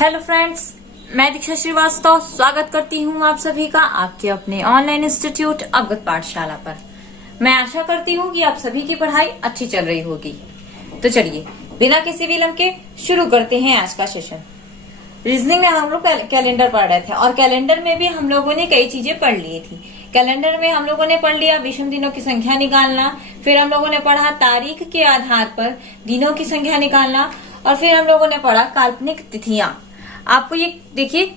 Hello friends, मैं दीक्षा श्रीवास्तव स्वागत करती हूँ आप सभी का आपके अपने ऑनलाइन इंस्टीट्यूट अवगत पाठशाला पर। मैं आशा करती हूँ कि आप सभी की पढ़ाई अच्छी चल रही होगी। तो चलिए बिना किसी विलंब के शुरू करते हैं आज का सेशन। रीजनिंग में हम लोग कैलेंडर पढ़ रहे थे और कैलेंडर में भी हम लोगों ने कई चीजें पढ़ ली थी। कैलेंडर में हम लोगों ने पढ़ लिया विषम दिनों की संख्या निकालना, फिर हम लोगों ने पढ़ा तारीख के आधार पर दिनों की संख्या निकालना, और फिर हम लोगों ने पढ़ा काल्पनिक तिथियां। आपको ये देखिए,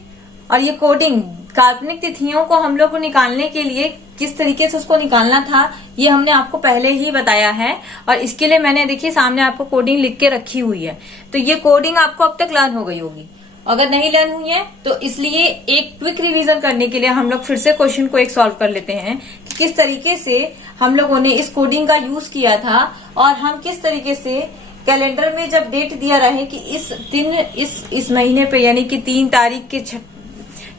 और ये कोडिंग काल्पनिक तिथियों को हम लोग को निकालने के लिए किस तरीके से उसको निकालना था ये हमने आपको पहले ही बताया है, और इसके लिए मैंने देखिए सामने आपको कोडिंग लिख के रखी हुई है। तो ये कोडिंग आपको अब तक लर्न हो गई होगी। अगर नहीं लर्न हुई है तो इसलिए एक क्विक रिवीजन करने के लिए हम लोग फिर से क्वेश्चन को एक सॉल्व कर लेते हैं कि किस तरीके से हम लोगों ने इस कोडिंग का यूज किया था, और हम किस तरीके से कैलेंडर में जब डेट दिया रहे कि इस महीने पे यानी कि 3 तारीख के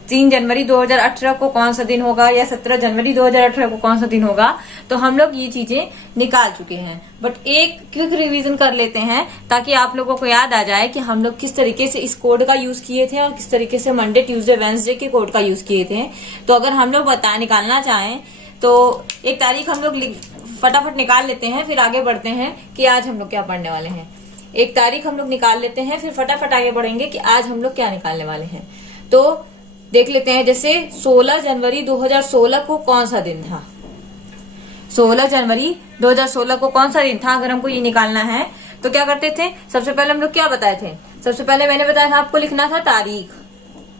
3 जनवरी 2018 को कौन सा दिन होगा या 17 जनवरी 2018 को कौन सा दिन होगा, तो हम लोग ये चीजें निकाल चुके हैं। बट एक क्विक रिवीजन कर लेते हैं ताकि आप लोगों को याद आ जाए कि हम लोग किस तरीके से इस कोड का यूज किए थे और किस तरीके से मंडे ट्यूसडे वेडनेसडे के कोड का यूज किए थे। तो अगर हम लोग निकालना चाहें तो एक तारीख हम लोग फटाफट निकाल लेते हैं, फिर आगे बढ़ते हैं कि आज हम लोग क्या पढ़ने वाले हैं। एक तारीख हम लोग निकाल लेते हैं, फिर फटाफट आगे बढ़ेंगे कि आज हम लोग क्या निकालने वाले हैं। तो देख लेते हैं, जैसे 16 जनवरी 2016 को कौन सा दिन था। 16 जनवरी 2016 को कौन सा दिन था अगर हमको ये निकालना है तो क्या करते थे। सबसे पहले हम लोग क्या बताए थे, सबसे पहले मैंने बताया था आपको लिखना था तारीख।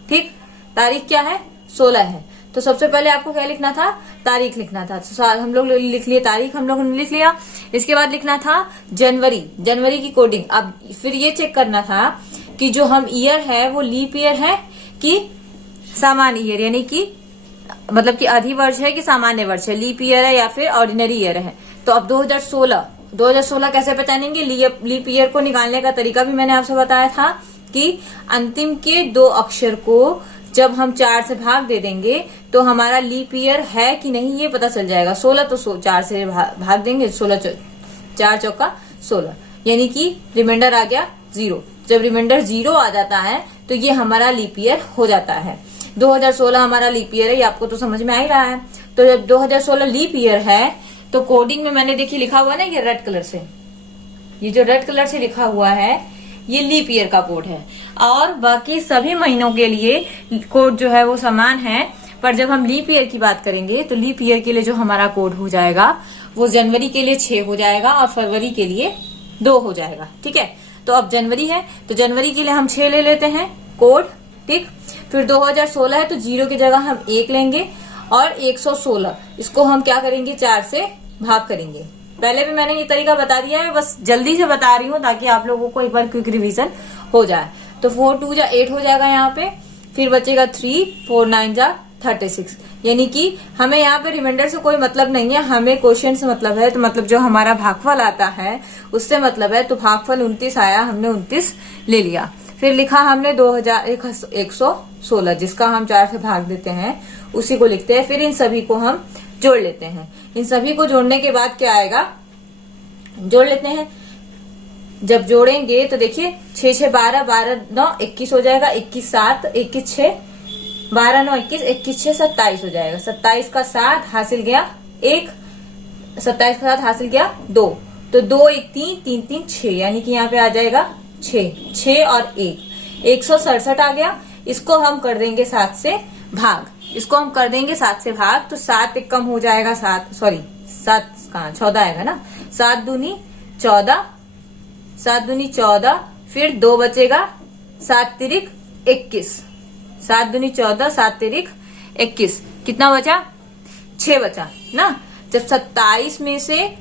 ठीक, तारीख क्या है, 16 है, तो सबसे पहले आपको क्या लिखना था, तारीख लिखना था। तो हम लोग लिख लिए तारीख, हम लोगों ने लिख लिया। इसके बाद लिखना था जनवरी, जनवरी की कोडिंग। अब फिर ये चेक करना था कि जो हम ईयर है वो लीप ईयर है कि सामान्य ईयर, यानी कि मतलब कि अधिवर्ष है कि सामान्य वर्ष है, लीप ईयर है या फिर ऑर्डिनरी ईयर है। तो अब 2016 कैसे पहचानेंगे। लीप ईयर को निकालने का तरीका भी मैंने आपसे बताया था कि अंतिम के 2 अक्षर को जब हम 4 से भाग दे देंगे तो हमारा लीप ईयर है कि नहीं ये पता चल जाएगा। 16 तो 4 से भाग देंगे, 4 चौका 16, यानी कि रिमाइंडर आ गया 0। जब रिमाइंडर 0 आ जाता है तो ये हमारा लीप ईयर हो जाता है। 2016 हमारा लीप ईयर है, ये आपको तो समझ में आ ही रहा है। तो जब 2016 लीप ईयर है तो कोडिंग में मैंने देखिए लिखा हुआ ना, ये रेड कलर से, ये जो रेड कलर से लिखा हुआ है ये लीप ईयर का कोड है। और बाकी सभी महीनों के लिए कोड जो है वो समान है, पर जब हम लीप ईयर की बात करेंगे तो लीप ईयर के लिए जो हमारा कोड हो जाएगा वो जनवरी के लिए 6 हो जाएगा और फरवरी के लिए 2 हो जाएगा। ठीक है, तो अब जनवरी है तो जनवरी के लिए हम 6 ले लेते हैं कोड। ठीक, फिर 2016 है तो 0 की जगह हम 1 लेंगे, और 116 इसको हम क्या करेंगे, 4 से भाग करेंगे। पहले भी मैंने ये तरीका बता दिया है, बस जल्दी से बता रही हूँ ताकि आप लोगों को एक बार क्विक रिवीजन हो जाए। तो 4 2 जा 8 हो जाएगा यहाँ पे, फिर बचेगा 3 4 9 जा 36, यानी कि हमें यहाँ पे रिमाइंडर से कोई मतलब नहीं है, हमें क्वेश्चन से मतलब है। तो मतलब जो हमारा भागफल आता है उससे मतलब है। तो भागफल 29 आया, हमने 29 ले लिया। फिर लिखा हमने 116, जिसका हम 4 से भाग देते हैं उसी को लिखते हैं। फिर इन सभी को हम जोड़ लेते हैं। इन सभी को जोड़ने के बाद क्या आएगा, जोड़ लेते हैं। जब जोड़ेंगे तो देखिए 6 6 12 12 9 21 हो जाएगा, 21 7 21 6 12 9 21 21 6 27 हो जाएगा। 27 का 7 हासिल गया 1, 27 का 7 हासिल गया 2, तो 2 1 3 3 3 6, यानी कि यहाँ पे आ जाएगा 6 और 1 167 आ गया। इसको हम कर देंगे 7 से भाग, इसको हम कर देंगे 7 से भाग, तो 7 एक कम हो जाएगा, 7 कहाँ 14 आएगा ना, 7 दूनी 14, 7 दूनी 14, फिर 2 बचेगा, 7 तिरिक 21, 7 दूनी 14, 7 तिरिक 21, कितना बचा, 6 बचा ना। जब 27 में से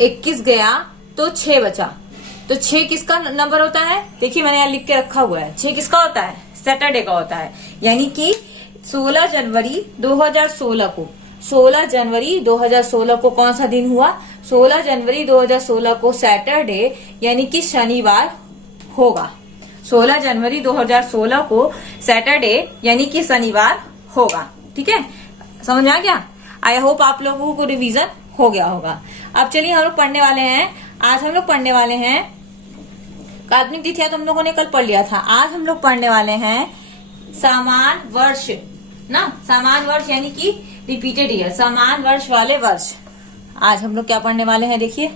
21 गया तो 6 बचा। तो 6 किसका नंबर होता है, देखिए मैंने यहाँ लिख के रखा हुआ है। 6 किसका होता है, सैटरडे का होता है, यानी कि 16 जनवरी 2016 को, 16 जनवरी 2016 को कौन सा दिन हुआ, 16 जनवरी 2016 को सैटरडे यानी कि शनिवार होगा। 16 जनवरी 2016 को सैटरडे यानी कि शनिवार होगा। ठीक है, समझ में आ गया। आई होप आप लोगों को रिवीजन हो गया होगा। अब चलिए हम लोग पढ़ने वाले हैं, आज हम लोग पढ़ने वाले हैं काल्पनिक तिथियां तो हम लोगों ने कल पढ़ लिया था। आज हम लोग पढ़ने वाले हैं समान वर्ष ना, समान वर्ष यानी कि रिपीटेड ईयर, समान वर्ष वाले वर्ष। आज हम लोग क्या पढ़ने वाले हैं देखिए,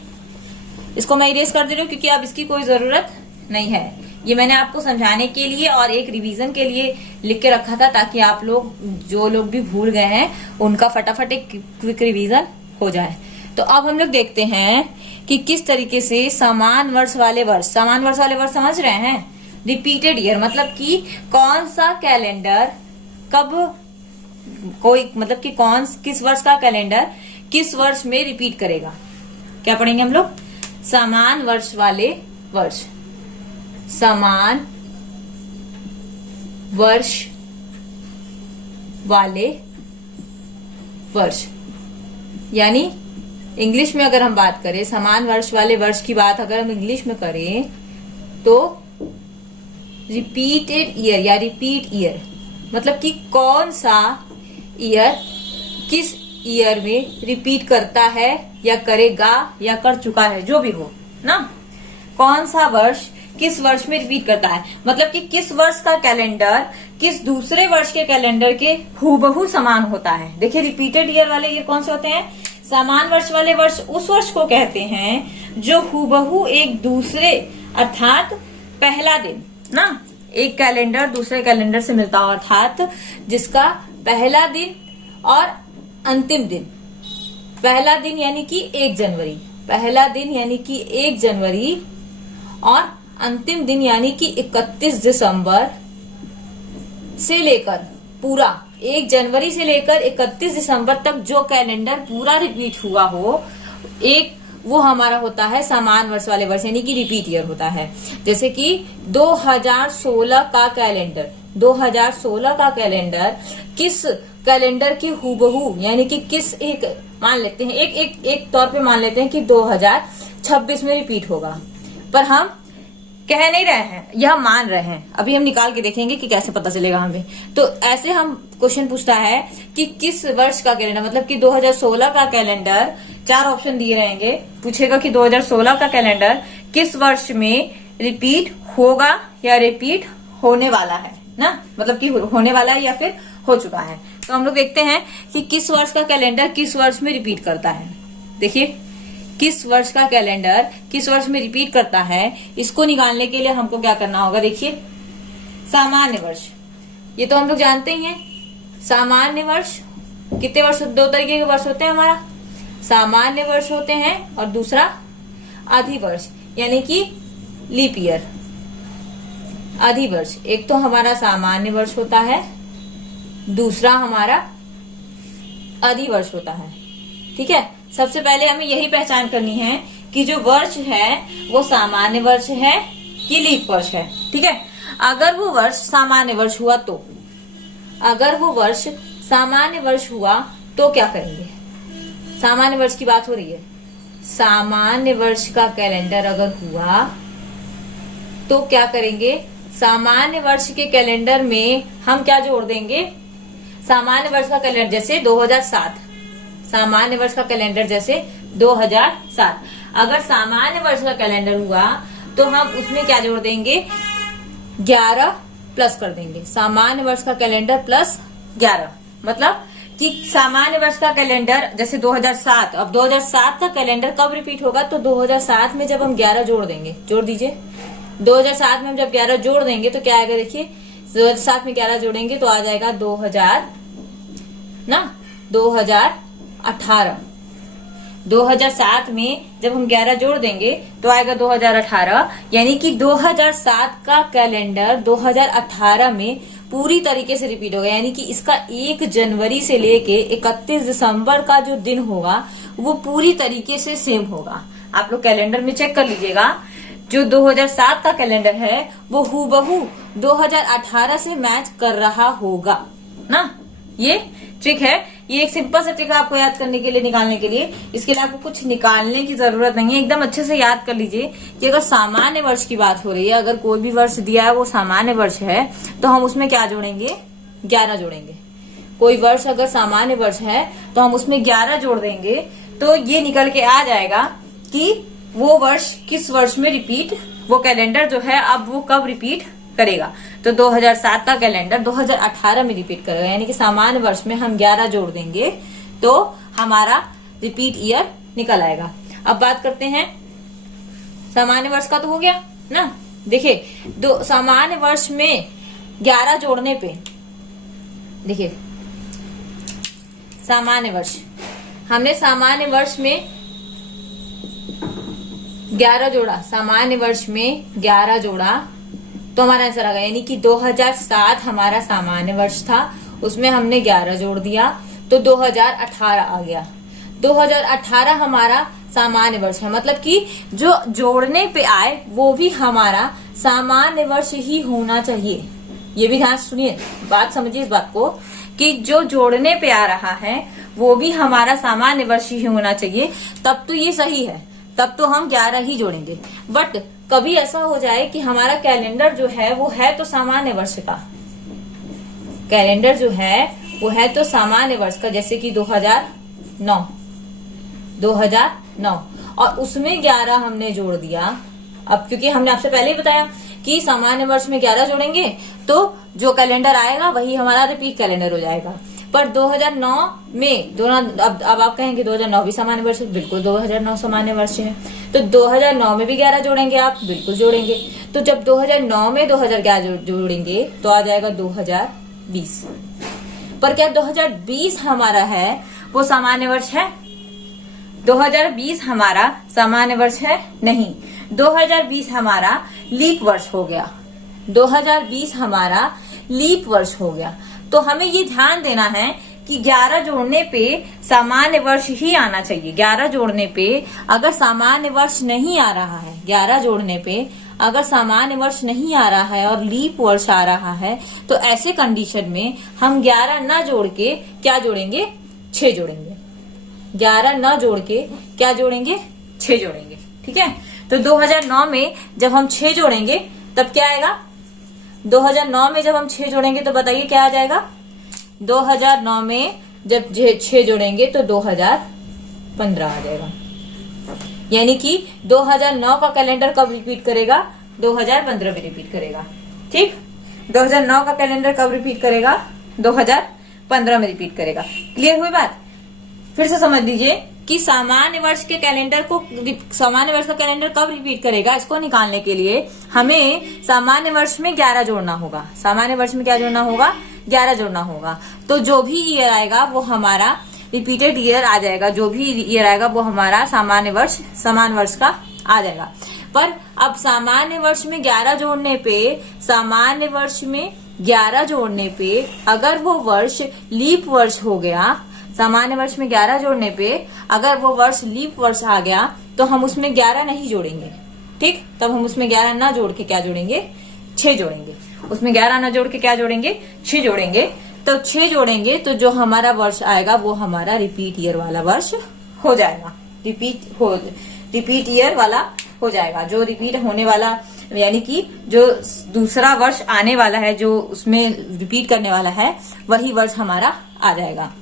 इसको मैं इरेज कर दे रही हूँ क्योंकि अब इसकी कोई जरूरत नहीं है। ये मैंने आपको समझाने के लिए और एक रिवीजन के लिए लिख के रखा था ताकि आप लोग जो लोग भी भूल गए हैं उनका फटाफट एक क्विक रिवीजन हो जाए। तो अब हम लोग देखते हैं कि किस तरीके से समान वर्ष वाले वर्ष, समान वर्ष वाले वर्ष समझ रहे हैं, रिपीटेड ईयर मतलब कि कौन सा कैलेंडर कब कोई, मतलब कि किस वर्ष का कैलेंडर किस वर्ष में रिपीट करेगा। क्या पढ़ेंगे हम लोग, समान वर्ष वाले वर्ष, समान वर्ष वाले वर्ष। यानी इंग्लिश में अगर हम बात करें समान वर्ष वाले वर्ष की बात अगर हम इंग्लिश में करें तो रिपीटेड ईयर या रिपीट ईयर मतलब कि कौन सा ईयर किस ईयर में रिपीट करता है या करेगा या कर चुका है, जो भी हो ना, कौन सा वर्ष किस वर्ष में रिपीट करता है, मतलब कि किस वर्ष का कैलेंडर किस दूसरे वर्ष के कैलेंडर के हूबहू समान होता है। देखिए रिपीटेड ईयर वाले ईयर कौन से होते हैं, समान वर्ष वाले वर्ष उस वर्ष को कहते हैं जो हूबहू एक दूसरे अर्थात पहला दिन ना, एक कैलेंडर दूसरे कैलेंडर से मिलता हो अर्थात जिसका पहला दिन और अंतिम दिन, पहला दिन यानी कि 1 जनवरी, पहला दिन यानी कि 1 जनवरी और अंतिम दिन यानी कि 31 दिसंबर से लेकर पूरा 1 जनवरी से लेकर 31 दिसंबर तक जो कैलेंडर पूरा रिपीट हुआ हो, एक वो हमारा होता है समान वर्ष वाले वर्ष यानी कि रिपीट ईयर होता है। जैसे कि 2016 का कैलेंडर, 2016 का कैलेंडर किस कैलेंडर की हूबहू यानी कि किस एक मान लेते हैं एक तौर पे मान लेते हैं कि 2026 में रिपीट होगा, पर हम कह नहीं रहे हैं, यह मान रहे हैं। अभी हम निकाल के देखेंगे कि कैसे पता चलेगा हमें। तो ऐसे हम क्वेश्चन पूछता है कि किस वर्ष का कैलेंडर, मतलब कि 2016 का कैलेंडर, 4 ऑप्शन दिए रहेंगे, पूछेगा कि 2016 का कैलेंडर किस वर्ष में रिपीट होगा या रिपीट होने वाला है ना, मतलब कि होने वाला है या फिर हो चुका है। तो हम लोग देखते हैं कि किस वर्ष का कैलेंडर किस वर्ष में रिपीट करता है। देखिए किस वर्ष का कैलेंडर किस वर्ष में रिपीट करता है, इसको निकालने के लिए हमको क्या करना होगा। देखिए सामान्य वर्ष, ये तो हम लोग जानते ही हैं। सामान्य वर्ष कितने वर्ष, 2 तरीके के वर्ष होते हैं हमारा, सामान्य वर्ष होते हैं और दूसरा अधिवर्ष यानी कि लीप ईयर। अधिवर्ष एक तो हमारा सामान्य वर्ष होता है, दूसरा हमारा अधिवर्ष होता है। ठीक है, सबसे पहले हमें यही पहचान करनी है कि जो वर्ष है वो सामान्य वर्ष है कि लीप वर्ष है। ठीक है, अगर वो वर्ष सामान्य वर्ष हुआ तो, अगर वो वर्ष सामान्य वर्ष हुआ तो क्या करेंगे, सामान्य वर्ष की बात हो रही है, सामान्य वर्ष का कैलेंडर अगर हुआ तो क्या करेंगे, सामान्य वर्ष के कैलेंडर में हम क्या जोड़ देंगे, सामान्य वर्ष का कैलेंडर जैसे 2007, सामान्य वर्ष का कैलेंडर जैसे 2007, अगर सामान्य वर्ष का कैलेंडर हुआ तो हम उसमें क्या जोड़ देंगे, 11 प्लस कर देंगे, सामान्य वर्ष का कैलेंडर प्लस 11, मतलब कि सामान्य वर्ष का कैलेंडर जैसे 2007, अब 2007 का कैलेंडर कब रिपीट होगा, तो 2007 में जब हम 11 जोड़ देंगे, जोड़ दीजिए, 2007 में हम जब 11 जोड़ देंगे तो क्या आएगा, देखिए 2007 में 11 जोड़ेंगे तो आ जाएगा 2018। 2007 में जब हम 11 जोड़ देंगे तो आएगा 2018, यानी कि 2007 का कैलेंडर 2018 में पूरी तरीके से रिपीट होगा, यानी कि इसका 1 जनवरी से लेके 31 दिसंबर का जो दिन होगा वो पूरी तरीके से सेम होगा। आप लोग कैलेंडर में चेक कर लीजिएगा, जो 2007 का कैलेंडर है वो हूबहू 2018 से मैच कर रहा होगा ना। ये ट्रिक है, ये एक सिंपल सा ट्रिक है आपको याद करने के लिए, निकालने के लिए। इसके लिए आपको कुछ निकालने की जरूरत नहीं है, एकदम अच्छे से याद कर लीजिए कि अगर सामान्य वर्ष की बात हो रही है, अगर कोई भी वर्ष दिया है वो सामान्य वर्ष है तो हम उसमें क्या जोड़ेंगे, 11 जोड़ेंगे। कोई वर्ष अगर सामान्य वर्ष है तो हम उसमें 11 जोड़ देंगे, तो ये निकल के आ जाएगा कि वो वर्ष किस वर्ष में रिपीट वो कैलेंडर जो है अब वो कब रिपीट करेगा, तो 2007 का कैलेंडर 2018 में रिपीट करेगा। यानी कि सामान्य वर्ष में हम 11 जोड़ देंगे तो हमारा रिपीट ईयर निकल आएगा। अब बात करते हैं सामान्य वर्ष का, तो हो गया ना। देखिए सामान्य वर्ष में 11 जोड़ने पे, देखिए सामान्य वर्ष, हमने सामान्य वर्ष में 11 जोड़ा, सामान्य वर्ष में 11 जोड़ा तो हमारा आंसर आ गया। यानी कि 2007 हमारा सामान्य वर्ष था, उसमें हमने 11 जोड़ दिया तो 2018 आ गया। 2018 हमारा सामान्य वर्ष है, मतलब कि जो जोड़ने पे आए वो भी हमारा सामान्य वर्ष ही होना चाहिए। ये भी ध्यान सुनिए, बात समझिए इस बात को कि जो जोड़ने पे आ रहा है वो भी हमारा सामान्य वर्ष ही होना चाहिए, तब तो ये सही है, तब तो हम 11 ही जोड़ेंगे। बट कभी ऐसा हो जाए कि हमारा कैलेंडर जो है वो है तो सामान्य वर्ष का, कैलेंडर जो है वो है तो सामान्य वर्ष का, जैसे कि 2009 और उसमें 11 हमने जोड़ दिया। अब क्योंकि हमने आपसे पहले ही बताया कि सामान्य वर्ष में 11 जोड़ेंगे तो जो कैलेंडर आएगा वही हमारा रिपीट कैलेंडर हो जाएगा। पर 2009 में अब आप कहेंगे 2009 भी सामान्य वर्ष है, बिल्कुल 2009 सामान्य वर्ष है, तो 2009 में भी 11 जोड़ेंगे आप, बिल्कुल जोड़ेंगे। तो जब 2009 में 2011 जोड़ेंगे तो आ जाएगा 2020। पर क्या 2020 हमारा है वो सामान्य वर्ष है? 2020 हमारा सामान्य वर्ष है नहीं, 2020 हमारा लीप वर्ष हो गया, 2020 हमारा लीप वर्ष हो गया। तो हमें ये ध्यान देना है कि 11 जोड़ने पे सामान्य वर्ष ही आना चाहिए। 11 जोड़ने पे अगर सामान्य वर्ष नहीं आ रहा है, 11 जोड़ने पे अगर सामान्य वर्ष नहीं आ रहा है और लीप वर्ष आ रहा है तो ऐसे कंडीशन में हम 11 न जोड़ के क्या जोड़ेंगे? 6 जोड़ेंगे। 11 न जोड़ के क्या जोड़ेंगे? 6 जोड़ेंगे। ठीक है, तो 2009 में जब हम 6 जोड़ेंगे तब क्या आएगा? 2009 में जब हम 6 जोड़ेंगे तो बताइए क्या आ जाएगा? 2009 में जब 6 जोड़ेंगे तो 2015 आ जाएगा। यानी कि 2009 का कैलेंडर कब रिपीट करेगा? 2015 में रिपीट करेगा। ठीक, 2009 का कैलेंडर कब रिपीट करेगा? 2015 में रिपीट करेगा। क्लियर हुई बात? फिर से समझ लीजिए कि सामान्य वर्ष के कैलेंडर को, सामान्य वर्ष का कैलेंडर कब रिपीट करेगा, इसको निकालने के लिए हमें सामान्य वर्ष में 11 जोड़ना होगा। सामान्य वर्ष में क्या जोड़ना होगा? 11 जोड़ना होगा। तो जो भी ईयर आएगा वो हमारा रिपीटेड ईयर आ जाएगा, जो भी ईयर आएगा वो हमारा सामान्य वर्ष का आ जाएगा। पर अब सामान्य वर्ष में 11 जोड़ने पे, सामान्य वर्ष में 11 जोड़ने पे अगर वो वर्ष लीप वर्ष हो गया, सामान्य वर्ष में 11 जोड़ने पे अगर वो वर्ष लीप वर्ष आ गया तो हम उसमें 11 नहीं जोड़ेंगे। ठीक, तब हम उसमें 11 ना जोड़ के क्या जोड़ेंगे? 6 जोड़ेंगे। उसमें 11 ना जोड़ के क्या जोड़ेंगे? 6 जोड़ेंगे। तो 6 जोड़ेंगे तो जो हमारा वर्ष आएगा वो हमारा रिपीट ईयर वाला वर्ष हो जाएगा। रिपीट ईयर वाला हो जाएगा। जो रिपीट होने वाला, यानी कि जो दूसरा वर्ष आने वाला है, जो उसमें रिपीट करने वाला है, वही वर्ष हमारा आ जाएगा।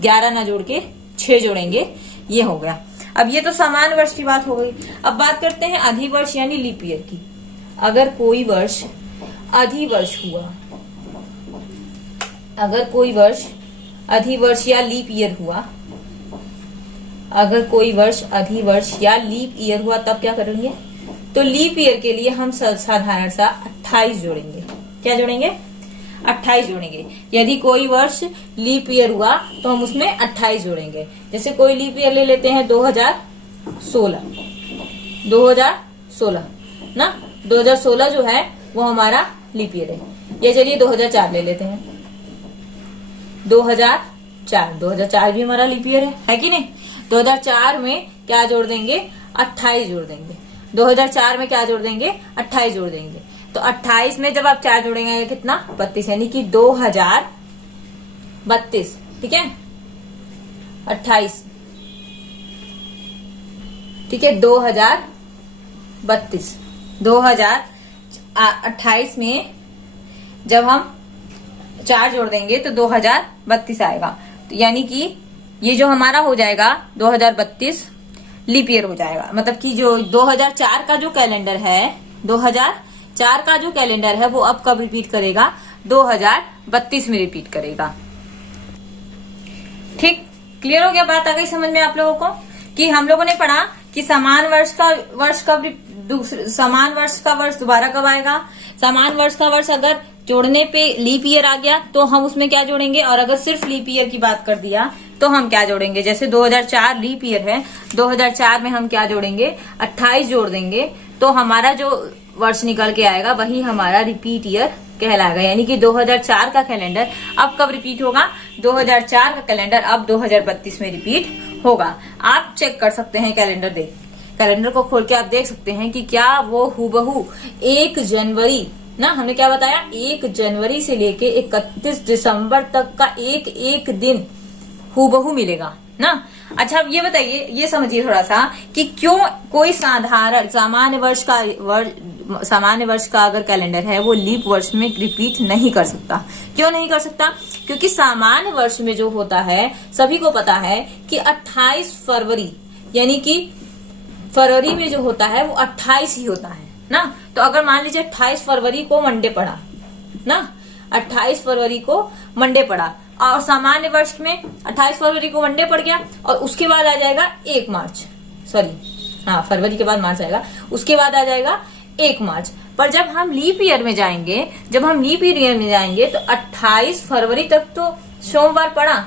11 ना जोड़ के 6 जोड़ेंगे, ये हो गया। अब ये तो सामान्य वर्ष की बात हो गई। अब बात करते हैं अधिवर्ष यानी लीप ईयर की। अगर कोई वर्ष अधिवर्ष हुआ, अगर कोई वर्ष अधिवर्ष या लीप ईयर हुआ, अगर कोई वर्ष अधिवर्ष या लीप ईयर हुआ तब क्या करेंगे? तो लीप ईयर के लिए हम साधारण सा 28 जोड़ेंगे। क्या जोड़ेंगे? 28 जोड़ेंगे। यदि कोई वर्ष लीप ईयर हुआ तो हम उसमें 28 जोड़ेंगे। जैसे कोई लीप ईयर ले लेते हैं 2016 ना, 2016 जो है वो हमारा लीप ईयर है। या चलिए 2004 ले लेते हैं, 2004 भी हमारा लीप ईयर है कि नहीं? 2004 में क्या जोड़ देंगे? 28 जोड़ देंगे। 2004 में क्या जोड़ देंगे? 28 जोड़ देंगे। तो 28 में जब आप 4 जोड़ेंगे कितना? 32, यानी कि 2032। ठीक है, 28, ठीक है, 2032। 2028 में जब हम 4 जोड़ देंगे तो 2032 आएगा। तो यानी कि ये जो हमारा हो जाएगा 2032 लीप ईयर हो जाएगा। मतलब कि जो 2004 का जो कैलेंडर है 2004 का जो कैलेंडर है वो अब कब रिपीट करेगा, 2032 में रिपीट करेगा। ठीक, क्लियर हो गया, बात आ गई समझ में आप लोगों को कि हम लोगों ने पढ़ा कि समान वर्ष का वर्ष दोबारा कब आएगा। समान वर्ष का वर्ष अगर जोड़ने पे लीप ईयर आ गया तो हम उसमें क्या जोड़ेंगे, और अगर सिर्फ लीप ईयर की बात कर दिया तो हम क्या जोड़ेंगे। जैसे 2004 लीप ईयर है, 2004 में हम क्या जोड़ेंगे, 28 जोड़ देंगे तो हमारा जो वर्ष निकल के आएगा वही हमारा रिपीट ईयर कहलाएगा। यानी कि 2004 का कैलेंडर अब कब रिपीट होगा, 2004 का कैलेंडर अब 2032 में रिपीट होगा। आप चेक कर सकते हैं कैलेंडर को खोल के आप देख सकते हैं कि क्या वो हूबहू 1 जनवरी ना, हमने क्या बताया, 1 जनवरी से लेके 31 दिसंबर तक का एक एक दिन हूबहू मिलेगा ना। अच्छा, अब ये बताइए, ये समझिए थोड़ा सा कि क्यों कोई साधारण सामान्य वर्ष का अगर कैलेंडर है वो लीप वर्ष में रिपीट नहीं कर सकता। क्यों नहीं कर सकता, क्योंकि सामान्य वर्ष में जो होता है सभी को पता है कि 28 फरवरी, यानी कि फरवरी में जो होता है वो 28 ही होता है ना। तो अगर मान लीजिए 28 फरवरी को मंडे पड़ा ना, 28 फरवरी को मंडे पड़ा और सामान्य वर्ष में 28 फरवरी को मंडे पड़ गया और उसके बाद आ जाएगा 1 मार्च, फरवरी के बाद मार्च आएगा, उसके बाद आ जाएगा 1 मार्च। पर जब हम लीप ईयर में जाएंगे तो 28 फरवरी तक तो सोमवार पड़ा,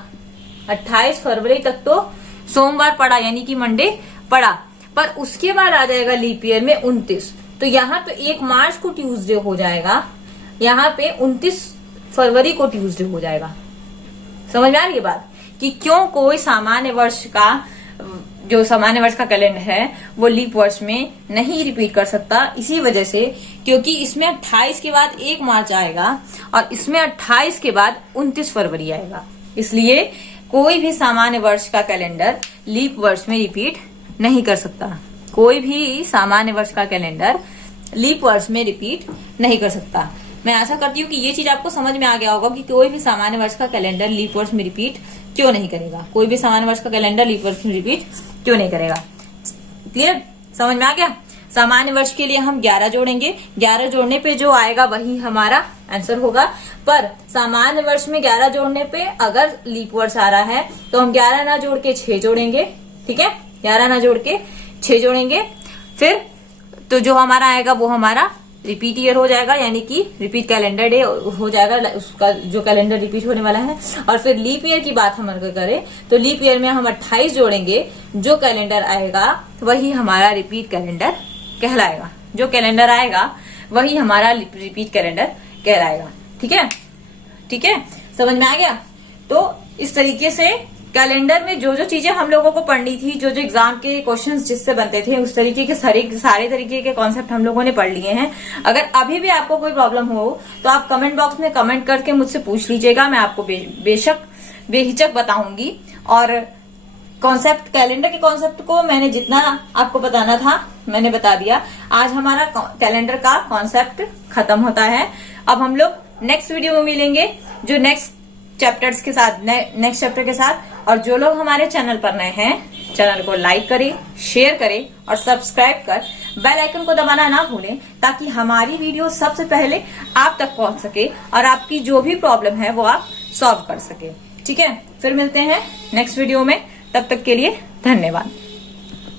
28 फरवरी तक तो सोमवार पड़ा यानी कि मंडे पड़ा, पर उसके बाद आ जाएगा लीप ईयर में 29। तो यहाँ पे 1 मार्च को ट्यूसडे हो जाएगा, यहाँ पे 29 फरवरी को ट्यूसडे हो जाएगा। समझ में आ रही है बात कि क्यों कोई सामान्य वर्ष का कैलेंडर है वो लीप वर्ष में नहीं रिपीट कर सकता। इसी वजह से क्योंकि इसमें 28 के बाद 1 मार्च आएगा और इसमें 28 के बाद 29 फरवरी आएगा, इसलिए कोई भी सामान्य वर्ष का कैलेंडर लीप वर्ष में रिपीट नहीं कर सकता। कोई भी सामान्य वर्ष का कैलेंडर लीप वर्ष में रिपीट नहीं कर सकता। मैं आशा करती हूँ कि ये चीज आपको समझ में आ गया होगा कि कोई भी सामान्य वर्ष का कैलेंडर लीप वर्ष में रिपीट क्यों नहीं करेगा, कोई भी सामान्य वर्ष का कैलेंडर लीप वर्ष में रिपीट क्यों नहीं करेगा। क्लियर, समझ में आ गया। सामान्य वर्ष के लिए हम 11 जोड़ेंगे, 11 जोड़ने पे जो आएगा वही हमारा आंसर होगा। पर सामान्य वर्ष में 11 जोड़ने पे अगर लीप वर्ष आ रहा है तो हम 11 ना जोड़ के 6 जोड़ेंगे, ठीक है, 11 ना जोड़ के 6 जोड़ेंगे, फिर तो जो हमारा आएगा वो हमारा रिपीट ईयर हो जाएगा, यानी कि रिपीट कैलेंडर डे हो जाएगा, उसका जो कैलेंडर रिपीट होने वाला है। और फिर लीप ईयर की बात हम अगर करें तो लीप ईयर में हम 28 जोड़ेंगे, जो कैलेंडर आएगा वही हमारा रिपीट कैलेंडर कहलाएगा, जो कैलेंडर आएगा वही हमारा रिपीट कैलेंडर कहलाएगा। ठीक है, ठीक है, समझ में आ गया। तो इस तरीके से कैलेंडर में जो जो चीजें हम लोगों को पढ़नी थी, जो जो एग्जाम के क्वेश्चंस जिससे बनते थे, उस तरीके के सारे तरीके के कॉन्सेप्ट हम लोगों ने पढ़ लिए हैं। अगर अभी भी आपको कोई प्रॉब्लम हो तो आप कमेंट बॉक्स में कमेंट करके मुझसे पूछ लीजिएगा, मैं आपको बेहिचक बताऊंगी। और कॉन्सेप्ट, कैलेंडर के कॉन्सेप्ट को मैंने जितना आपको बताना था मैंने बता दिया। आज हमारा कैलेंडर का कॉन्सेप्ट खत्म होता है। अब हम लोग नेक्स्ट वीडियो में मिलेंगे, जो नेक्स्ट चैप्टर्स के साथ, नेक्स्ट चैप्टर के साथ। और जो लोग हमारे चैनल पर नए हैं, चैनल को लाइक करें, शेयर करें और सब्सक्राइब कर बेल आइकन को दबाना ना भूलें, ताकि हमारी वीडियो सबसे पहले आप तक पहुंच सके और आपकी जो भी प्रॉब्लम है वो आप सॉल्व कर सके। ठीक है, फिर मिलते हैं नेक्स्ट वीडियो में, तब तक के लिए धन्यवाद।